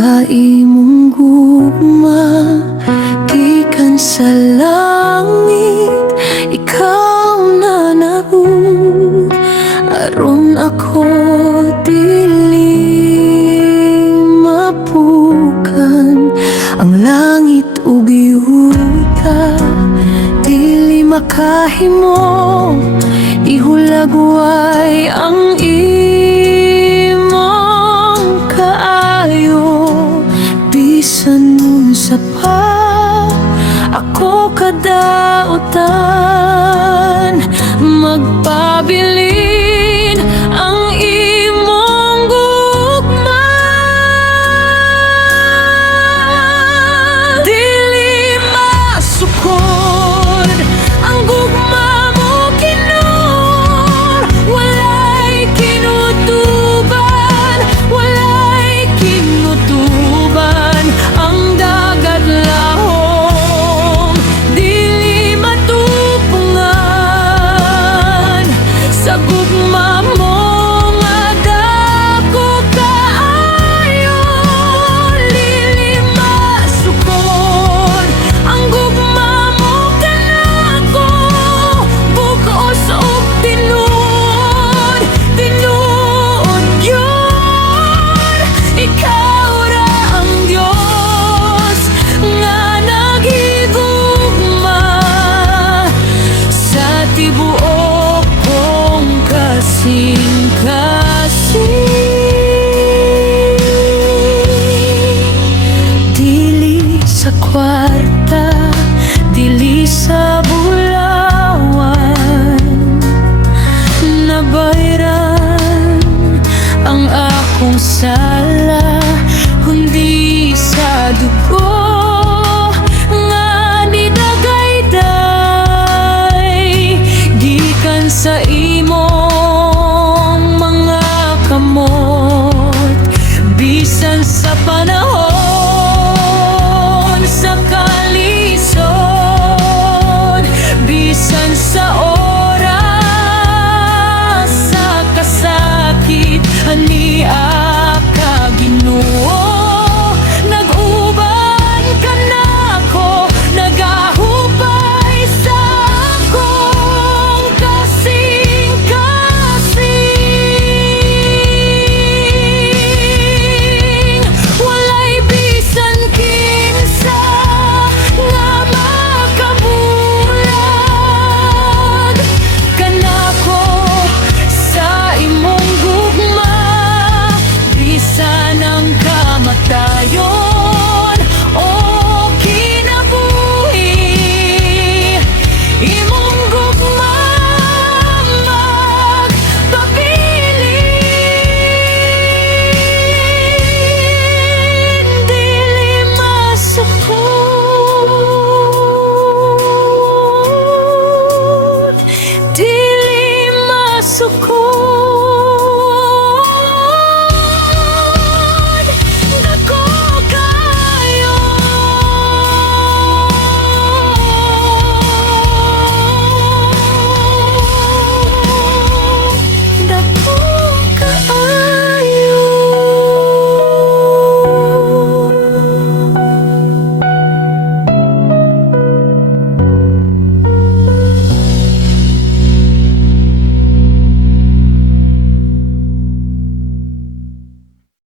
sa imong gugma, gikan sa langit, ikaw na naud, aron ako dili mapukan. Ang langit ug yuta, dili makahimo, ihulagway ang imong kaayo. Bisan unsa pa ako kadautan, magpabilin ang imong gugma. Dili masukod ang gugma mo, Ginoo. Walay kinutuban, walay kinutuban. Ang dagat lahom, dili matupungan sa gugma mo nga dako kaayo. Dili masukod ang gugma mo kanako, bugos ug tinuod, tinuod yun. Ikaw ra ang Dios nga naghigugma sa tibuok kong kasing-kasing. Dili sa kwarta, dili sa bulawan, nabayran ang akong sala, kundi sa dugo nga nidagayday, gikan sa imong mga kamot. Bisan sa panahon